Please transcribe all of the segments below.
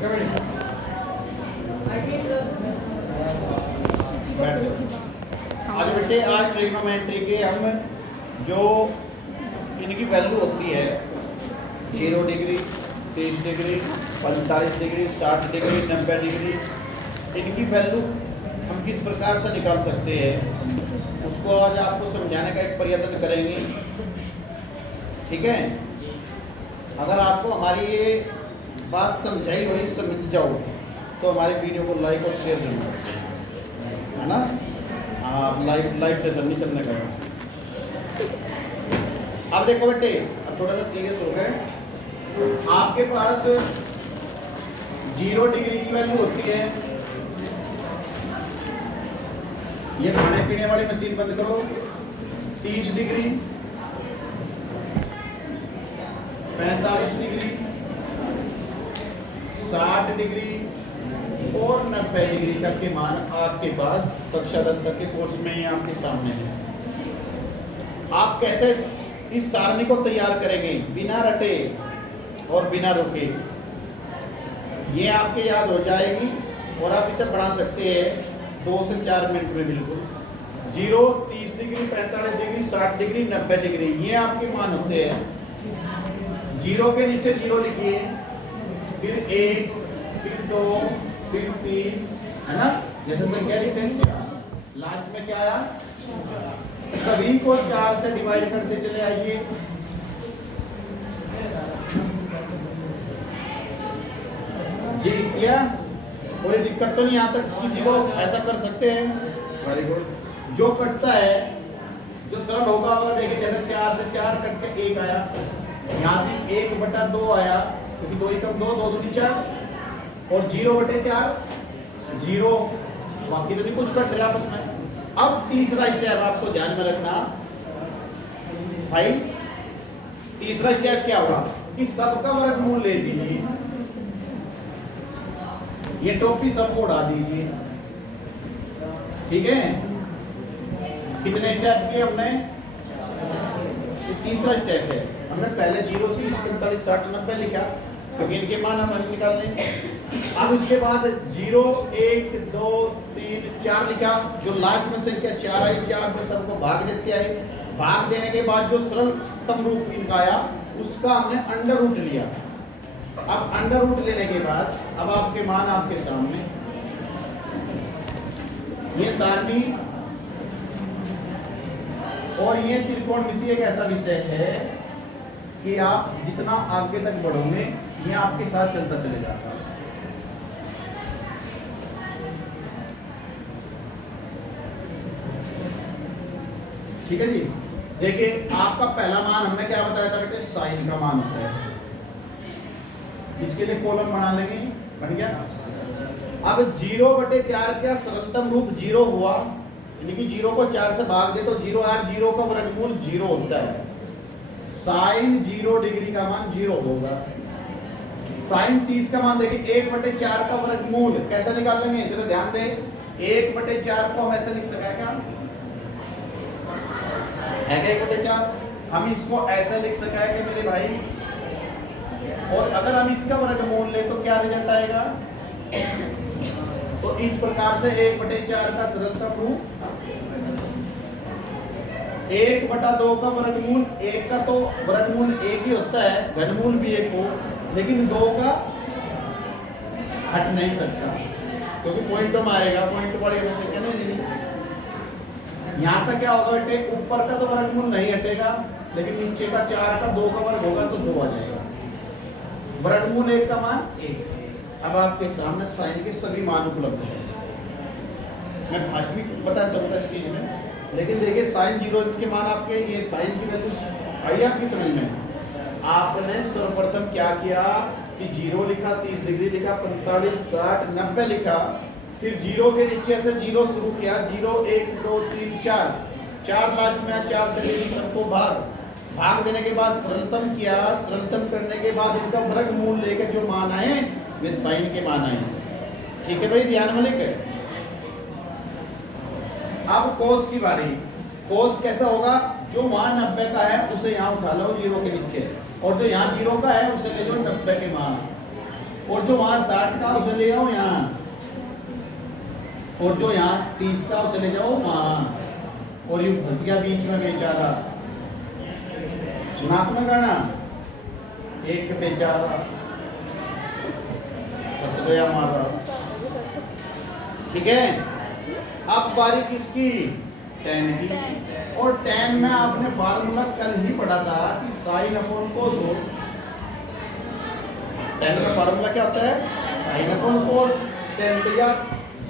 आज बेटे आज ट्रिग्नोमेट्री के हम जो इनकी वैल्यू होती है 0 degree, 30 degree, 45 degree, 60 degree, 90 degree, इनकी वैल्यू हम किस प्रकार से निकाल सकते हैं उसको आज आपको समझाने का एक प्रयत्न करेंगे। ठीक है, अगर आपको हमारी ये बात समझाई हुई समझ जाओ तो हमारे वीडियो को लाइक और शेयर जरूर करें, है ना। आप लाइव सेशन नहीं चलने का। अब देखो बेटे, अब थोड़ा सा सीरियस हो गए। आपके पास 0 डिग्री की वैल्यू होती है, ये खाने पीने वाली मशीन बंद करो। 30 डिग्री, 45 डिग्री, 60 डिग्री और 90 डिग्री तक के मान आपके पास कक्षा 10 तक के कोर्स में ही आपके सामने है। आप कैसे इस सारणी को तैयार करेंगे बिना रटे और बिना रुके, ये आपके याद हो जाएगी और आप इसे बढ़ा सकते हैं 2 से 4 मिनट में बिल्कुल। 0, 30 डिग्री, 45 डिग्री, 60 डिग्री, 90 डिग्री, ये आपके मान होते हैं। 0 के नीचे 0 लिखिए, फिर 1, फिर 2, फिर 3, है ना। जैसे संख्या लिखते हैं, लास्ट में क्या आया, सभी को 4 से डिवाइड करते चले आइए। जी किया, कोई दिक्कत तो नहीं, यहाँ तक किसी को ऐसा कर सकते हैं। Very good. जो कटता है, जो सरल होगा वो देखिए, जैसे 4 से 4 कट के 1 आया, यहाँ से 1/2 आया, क्योंकि 2 ही कम 2, 2 दूनी 4, और 0/4 0, बाकी तो नहीं कुछ कट रहा आपस में। अब तीसरा स्टेप आपको ध्यान में रखना भाई, तीसरा स्टेप क्या होगा कि सबका वर्गमूल ले दीजिए, ये टोपी सबको उड़ा दीजिए। ठीक है, कितने स्टेप किए हमने, तीसरा स्टेप है। हमने पहले 0, 30, 45, 60, 90 लिखा क्योंकि इनके मान हम निकाल लेंगे। अब इसके बाद 0, 1, 2, 3, 4 लिखा, जो लास्ट में संख्या 4 आई, 4 से सबको भाग देते आए। भाग देने के बाद जो सरलतम रूप इनका आया उसका हमने अंडर रूट लिया। अब अंडर रूट लेने के बाद अब आपके मान आपके सामने, ये सारणी और ये त्रिकोणमिति एक ऐसा विषय है कि आप जितना आगे तक बढ़ोगे ये आपके साथ चलता चले जाता है। ठीक है जी। देखिए, आपका पहला मान हमने क्या बताया था बेटे, साइन का मान होता है। इसके लिए कॉलम बना लेंगे, बन गया। अब 0/4 का सरलतम रूप 0 हुआ, यानी कि 0 को 4 से भाग दे तो 0 आया, 0 का वर्गमूल 0 होता है। साइन 0 डिग्री का मान 0 होगा। साइन 30 का मान देखिए, 1/4 का वर्गमूल कैसे निकाल लेंगे, जरा ध्यान दें। 1/4 को हम ऐसे लिख सका क्या है, 1/4 हम इसको ऐसे लिख सका है कि मेरे भाई, और अगर हम इसका वर्गमूल ले तो क्या रिजल्ट आएगा। तो इस प्रकार से 1/4 का सरलतम रूप, 1/2 का वर्गमूल, 1 का तो वर्गमूल 1 ही होता है, घनमूल भी 1 हो, लेकिन 2 का हट नहीं सकता क्योंकि पॉइंट में आएगा, पॉइंट बढ़ेगा संख्या नहीं। यहाँ से क्या होगा बेटे, ऊपर का तो वर्गमूल नहीं हटेगा, लेकिन नीचे का 4 का 2 का वर्ग होगा तो 2 आ जाएगा। वर्गमूल 1 का मान 1। अब आपके सामने साइन के सभी मान उपलब्ध हैं। मैं फास्ट भी बता सकता इस चीज में, लेकिन देखिए साइन 0, इसके मान आपके, ये साइन की वैल्यू आई आपकी समझ में। आपने सर्वप्रथम क्या किया कि 0 लिखा, 30 डिग्री लिखा, 45, 60, 90 लिखा, फिर 0 के नीचे से 0 शुरू किया, 0, 1, 2, 3, 4 लास्ट में 4 से लेकर सबको भाग देने के बाद सरलतम किया। सरलतम करने के बाद इनका वर्गमूल लेकर जो मान आए वे साइन के मान आए। ठीक है भाई, ध्यान में लेकर। अब कोस की बारी। कोस कैसा होगा, जो मान 90 का है उसे यहाँ उठा लो 0 के नीचे, और जो यहाँ 0 का है उसे ले लो 90 के मान। और जो वहां 60 का उसे ले जाओ यहाँ, और जो यहाँ 30 का उसे ले जाओ वहां, और ये फंस गया बीच में बेचारा। सुना तुम्हें गाना, एक बेचारा फंस गया हमारा। ठीक है, अब बारी किसकी, tan की। और tan में आपने फार्मूला कल ही पढ़ा था कि साइन अपॉन कोस हो। tan का फार्मूला क्या होता है, साइन अपॉन कोस। tan दिया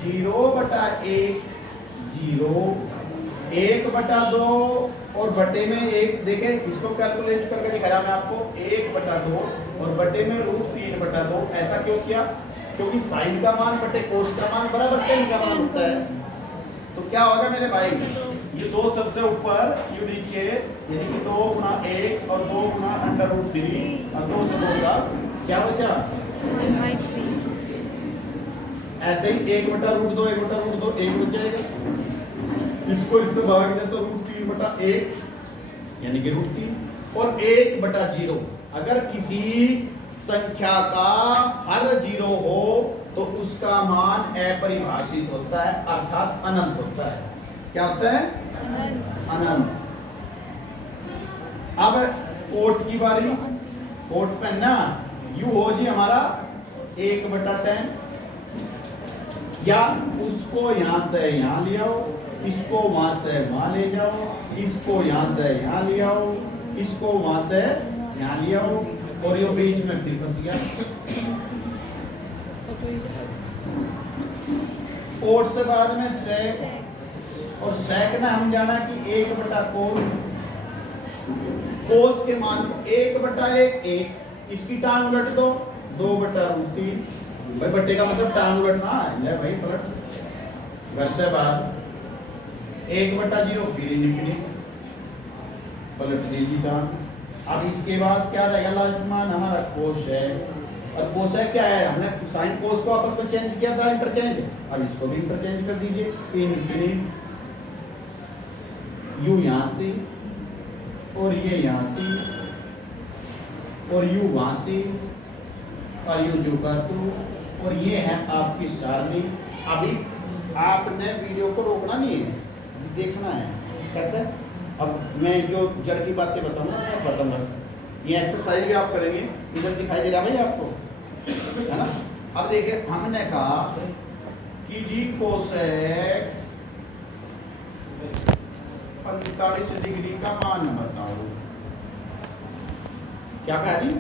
0/1, 0, 1/2 और बटे में 1। देखें इसको कैलकुलेट करके दिखाया मैं आपको, 1/2 और बटे में √3/2। ऐसा क्यों किया, क्योंकि साइन का मान बटे कोस का मान बराबर tan का मान होता है। तो क्या होगा मेरे भाई, ये दो सबसे ऊपर यू नीचे, यानी कि 2 गुना 1 और 2 गुना √3 और 2 से 2 का क्या बचा 1/3। ऐसे ही 1/√2 1/√2 1 बच जाएगा। इसको इससे भाग दे तो √3/1 यानी कि √3 और 1/0। अगर किसी संख्या का हर 0 हो तो उसका मान अपरिभाषित होता है, अर्थात अनंत होता है। क्या होता है, अनंत। अब कोट की बारी, कोट पे ना यू हो जी हमारा 1/10, या उसको यहां से यहां ले आओ, इसको वहां से वहां ले जाओ, इसको यहां से यहां ले आओ, इसको वहां से यहां ले आओ, और ये बीच में फिर फंस गया। कोट से बाद में सेक, और सेक ना हम जाना कि 1/कोस, कोस के मान को 1/1 1, इसकी टांग उलट दो 2/√3। भाई बट्टे का मतलब टांग उलटना है भाई, पलट घर से बाहर 1/0 फिर इनफिनिट पलट दीजिए टांग। अब इसके बाद क्या रहेगा लास्ट मान हमारा कोसेक। और कोसेक क्या है, हमने साइन कोस को आपस में चेंज किया था, इंटरचेंज। अब इसको भी इंटरचेंज कर दीजिए, इनफिनिट यू यहां से और ये यहां से और यू वहां से और यू जो का टू, और ये है आपकी सारणी। अभी आपने वीडियो को रोकना नहीं है, देखना है कैसे। अब मैं जो जड़ की बातें बताऊंगा मैं बताऊंगा, ये एक्सरसाइज भी आप करेंगे। इधर दिखाई दे रहा भाई आपको, है ना। अब देखिए हमने कहा कि जी कोसेक 45 डिग्री का मान बताओ। क्या कहा जी,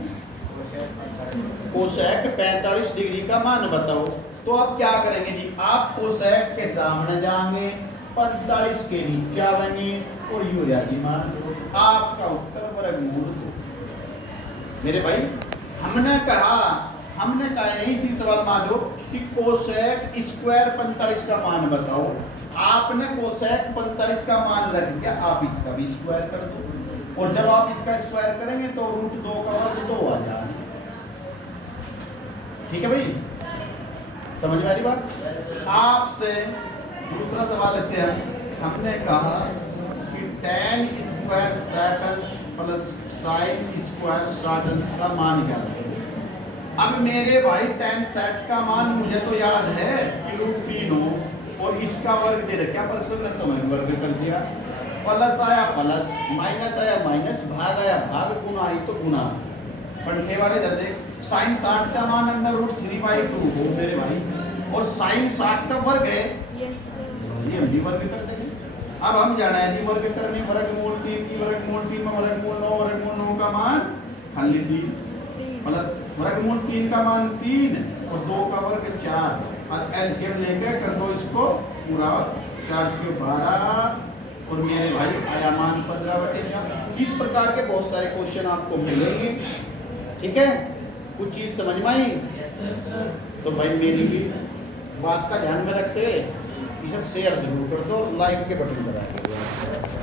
कोसेक 45 डिग्री का मान बताओ। तो आप क्या करेंगे जी, आप कोसेक के सामने जाएंगे, 45 के नीचे आएंगे और यू मान आपका उत्तर वर्गमूल 2। मेरे भाई हमने कहा नहीं इसी सवाल में जो कि कोसेक स्क्वायर 45 का मान बताओ। आपने कोसेक 45 का मान रख दिया, आप इसका भी स्क्वायर कर दो, और जब आप इसका स्क्वायर करेंगे तो √2 का वर्ग 2 आ जाएगा। ठीक है भाई, समझ में आ रही बात। आपसे दूसरा सवाल लेते हैं। हमने कहा कि tan square seconds plus sin square seconds का मान क्या है। अब मेरे भाई tan सेट का मान मुझे तो याद है कि √3 हो, और इसका वर्ग दे रखा पर उसने तो मैंने वर्ग कर दिया। प्लस आया प्लस, माइनस आया माइनस, भाग आया भाग, गुना आई तो गुना। पंठे वाले इधर देख, sin 60 का मान √3/2 हो मेरे भाई, और sin 60 का वर्ग है, ये हम भी वर्ग कर देंगे। अब हम जाना है जी वर्ग करने, वर्गमूल 3 की, वर्गमूल 3 में वर्गमूल 9, वर्गमूल 9 का मान खाली 3 प्लस वर्गमूल 3 का मान 3 और 2 का वर्ग 4, और एलसीएम लेके कर दो इसको पूरा, 4 के 12 और मेरे भाई आया मान 15/4। इस प्रकार के बहुत सारे क्वेश्चन आपको मिलेंगे। ठीक है, कुछ चीज समझ में आई तो भाई मेरी भी बात का ध्यान में रखते इसे शेयर जरूर कर दो, लाइक के बटन दबा दो।